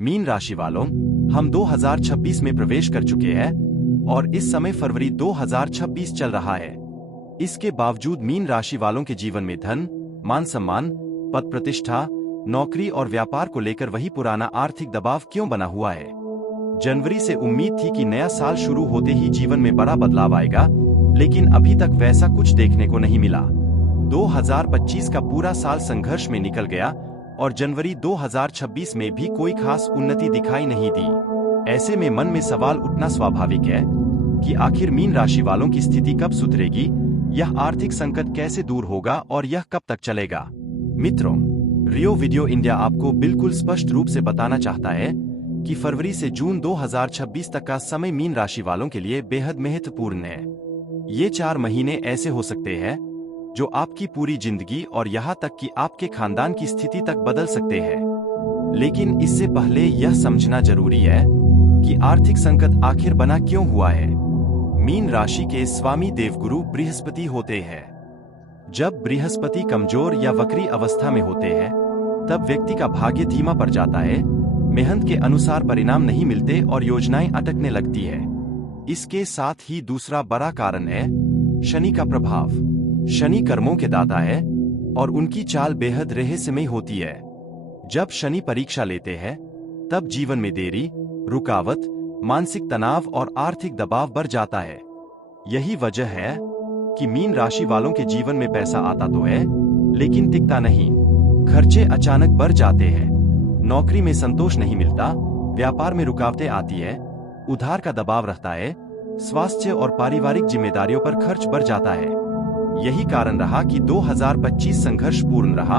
Mean राशि वालों, हम 2026 में प्रवेश कर चुके हैं और इस समय फरवरी 2026 चल रहा है। इसके बावजूद मीन राशि वालों के जीवन में धन, मान सम्मान, पद प्रतिष्ठा, नौकरी और व्यापार को लेकर वही पुराना आर्थिक दबाव क्यों बना हुआ है। जनवरी से उम्मीद थी कि नया साल शुरू होते ही जीवन में बड़ा बदलाव आएगा, लेकिन अभी तक वैसा कुछ देखने को नहीं मिला। 2025 का पूरा साल संघर्ष में निकल गया और जनवरी 2026 में भी कोई खास उन्नति दिखाई नहीं दी। ऐसे में मन में सवाल उठना स्वाभाविक है कि आखिर मीन राशि वालों की स्थिति कब सुधरेगी, यह आर्थिक संकट कैसे दूर होगा और यह कब तक चलेगा। मित्रों, रियो वीडियो इंडिया आपको बिल्कुल स्पष्ट रूप से बताना चाहता है कि फरवरी से जून 2026 तक का समय मीन राशि वालों के लिए बेहद महत्वपूर्ण है। ये 4 महीने ऐसे हो सकते हैं जो आपकी पूरी जिंदगी और यहाँ तक कि आपके खानदान की स्थिति तक बदल सकते हैं। लेकिन इससे पहले यह समझना जरूरी है कि आर्थिक संकट आखिर बना क्यों हुआ है। मीन राशि के स्वामी देवगुरु बृहस्पति होते हैं। जब बृहस्पति कमजोर या वक्री अवस्था में होते हैं, तब व्यक्ति का भाग्य धीमा पड़ जाता है, मेहनत के अनुसार परिणाम नहीं मिलते और योजनाएं अटकने लगती है। इसके साथ ही दूसरा बड़ा कारण है शनि का प्रभाव। शनि कर्मों के दाता है और उनकी चाल बेहद रहस्यमय होती है। जब शनि परीक्षा लेते हैं, तब जीवन में देरी, रुकावट, मानसिक तनाव और आर्थिक दबाव बढ़ जाता है। यही वजह है कि मीन राशि वालों के जीवन में पैसा आता तो है, लेकिन टिकता नहीं। खर्चे अचानक बढ़ जाते हैं, नौकरी में संतोष नहीं मिलता, व्यापार में रुकावटें आती है, उधार का दबाव रहता है, स्वास्थ्य और पारिवारिक जिम्मेदारियों पर खर्च बढ़ जाता है। यही कारण रहा कि 2025 संघर्षपूर्ण रहा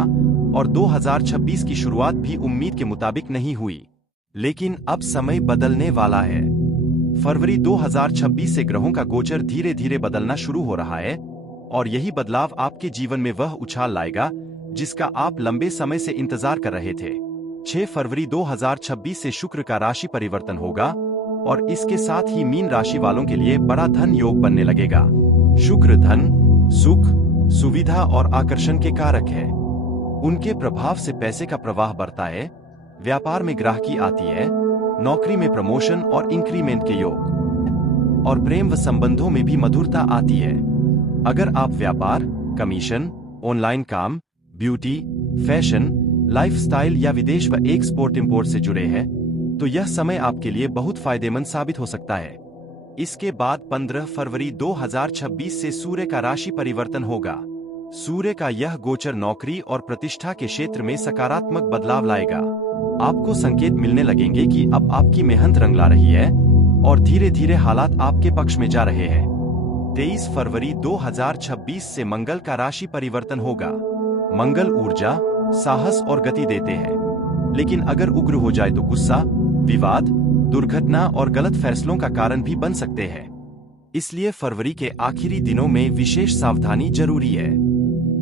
और 2026 की शुरुआत भी उम्मीद के मुताबिक नहीं हुई। लेकिन अब समय बदलने वाला है। फरवरी 2026 से ग्रहों का गोचर धीरे धीरे बदलना शुरू हो रहा है और यही बदलाव आपके जीवन में वह उछाल लाएगा जिसका आप लंबे समय से इंतजार कर रहे थे। 6 फरवरी 2026 से शुक्र का राशि परिवर्तन होगा और इसके साथ ही मीन राशि वालों के लिए बड़ा धन योग बनने लगेगा। शुक्र धन, सुख, सुविधा और आकर्षण के कारक है। उनके प्रभाव से पैसे का प्रवाह बढ़ता है, व्यापार में ग्राहकी आती है, नौकरी में प्रमोशन और इंक्रीमेंट के योग, और प्रेम व संबंधों में भी मधुरता आती है। अगर आप व्यापार, कमीशन, ऑनलाइन काम, ब्यूटी, फैशन, लाइफस्टाइल या विदेश व एक्सपोर्ट इंपोर्ट से जुड़े हैं, तो यह समय आपके लिए बहुत फायदेमंद साबित हो सकता है। इसके बाद 15 फरवरी 2026 से सूर्य का राशि परिवर्तन होगा। सूर्य का यह गोचर नौकरी और प्रतिष्ठा के क्षेत्र में सकारात्मक बदलाव लाएगा। आपको संकेत मिलने लगेंगे कि अब आपकी मेहनत रंग ला रही है और धीरे धीरे हालात आपके पक्ष में जा रहे हैं। 23 फरवरी 2026 से मंगल का राशि परिवर्तन होगा। मंगल ऊर्जा, साहस और गति देते हैं, लेकिन अगर उग्र हो जाए तो गुस्सा, विवाद, दुर्घटना और गलत फैसलों का कारण भी बन सकते हैं। इसलिए फरवरी के आखिरी दिनों में विशेष सावधानी जरूरी है।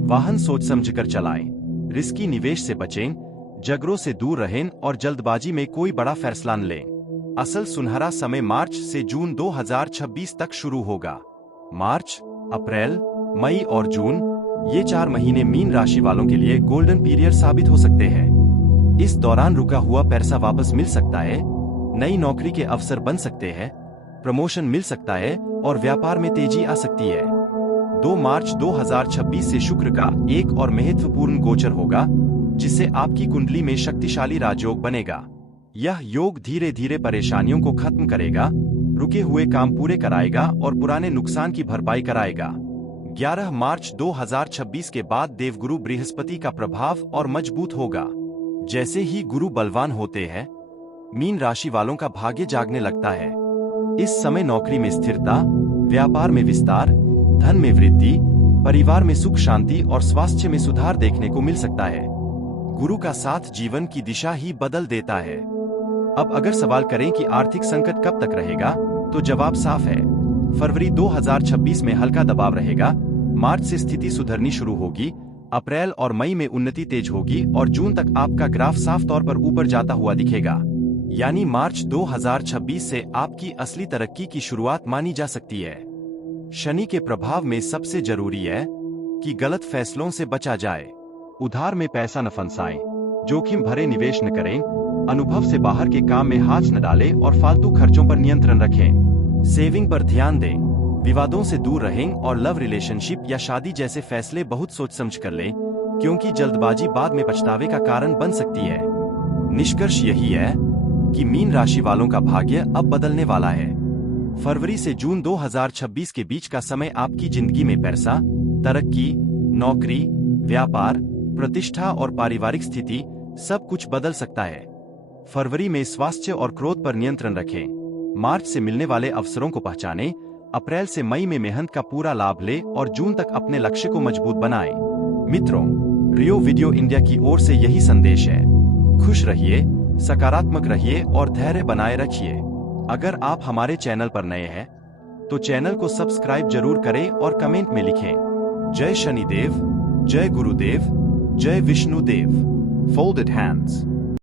वाहन सोच समझकर चलाएं, रिस्की निवेश से बचें, झगड़ों से दूर रहें और जल्दबाजी में कोई बड़ा फैसला न लें। असल सुनहरा समय मार्च से जून 2026 तक शुरू होगा। मार्च, अप्रैल, मई और जून, ये 4 महीने मीन राशि वालों के लिए गोल्डन पीरियड साबित हो सकते हैं। इस दौरान रुका हुआ पैसा वापस मिल सकता है, नई नौकरी के अवसर बन सकते हैं, प्रमोशन मिल सकता है और व्यापार में तेजी आ सकती है। 2 मार्च 2026 से शुक्र का एक और महत्वपूर्ण गोचर होगा, जिससे आपकी कुंडली में शक्तिशाली राजयोग बनेगा। यह योग धीरे धीरे परेशानियों को खत्म करेगा, रुके हुए काम पूरे कराएगा और पुराने नुकसान की भरपाई कराएगा। 11 मार्च 2026 के बाद देवगुरु बृहस्पति का प्रभाव और मजबूत होगा। जैसे ही गुरु बलवान होते हैं, मीन राशि वालों का भाग्य जागने लगता है। इस समय नौकरी में स्थिरता, व्यापार में विस्तार, धन में वृद्धि, परिवार में सुख शांति और स्वास्थ्य में सुधार देखने को मिल सकता है। गुरु का साथ जीवन की दिशा ही बदल देता है। अब अगर सवाल करें कि आर्थिक संकट कब तक रहेगा, तो जवाब साफ है। फरवरी 2026 में हल्का दबाव रहेगा, मार्च से स्थिति सुधरनी शुरू होगी, अप्रैल और मई में उन्नति तेज होगी और जून तक आपका ग्राफ साफ तौर पर ऊपर जाता हुआ दिखेगा। यानी मार्च 2026 से आपकी असली तरक्की की शुरुआत मानी जा सकती है। शनि के प्रभाव में सबसे जरूरी है कि गलत फैसलों से बचा जाए। उधार में पैसा न फंसाएं, जोखिम भरे निवेश न करें, अनुभव से बाहर के काम में हाथ न डालें और फालतू खर्चों पर नियंत्रण रखें। सेविंग पर ध्यान दें। विवादों से दूर रहें और लव रिलेशनशिप या शादी जैसे फैसले बहुत सोच समझ कर लें, क्योंकि जल्दबाजी बाद में पछतावे का कारण बन सकती है। निष्कर्ष यही है कि मीन राशि वालों का भाग्य अब बदलने वाला है। फरवरी से जून 2026 के बीच का समय आपकी जिंदगी में पैसा, तरक्की, नौकरी, व्यापार, प्रतिष्ठा और पारिवारिक स्थिति सब कुछ बदल सकता है। फरवरी में स्वास्थ्य और क्रोध पर नियंत्रण रखें। मार्च से मिलने वाले अवसरों को पहचानें। अप्रैल से मई में मेहनत का पूरा लाभ लें और जून तक अपने लक्ष्य को मजबूत बनाएं। मित्रों, रियो वीडियो इंडिया की ओर से यही संदेश है। खुश रहिए, सकारात्मक रहिए और धैर्य बनाए रखिए। अगर आप हमारे चैनल पर नए हैं तो चैनल को सब्सक्राइब जरूर करें और कमेंट में लिखें। जय शनिदेव, जय गुरुदेव, जय विष्णुदेव। Folded hands.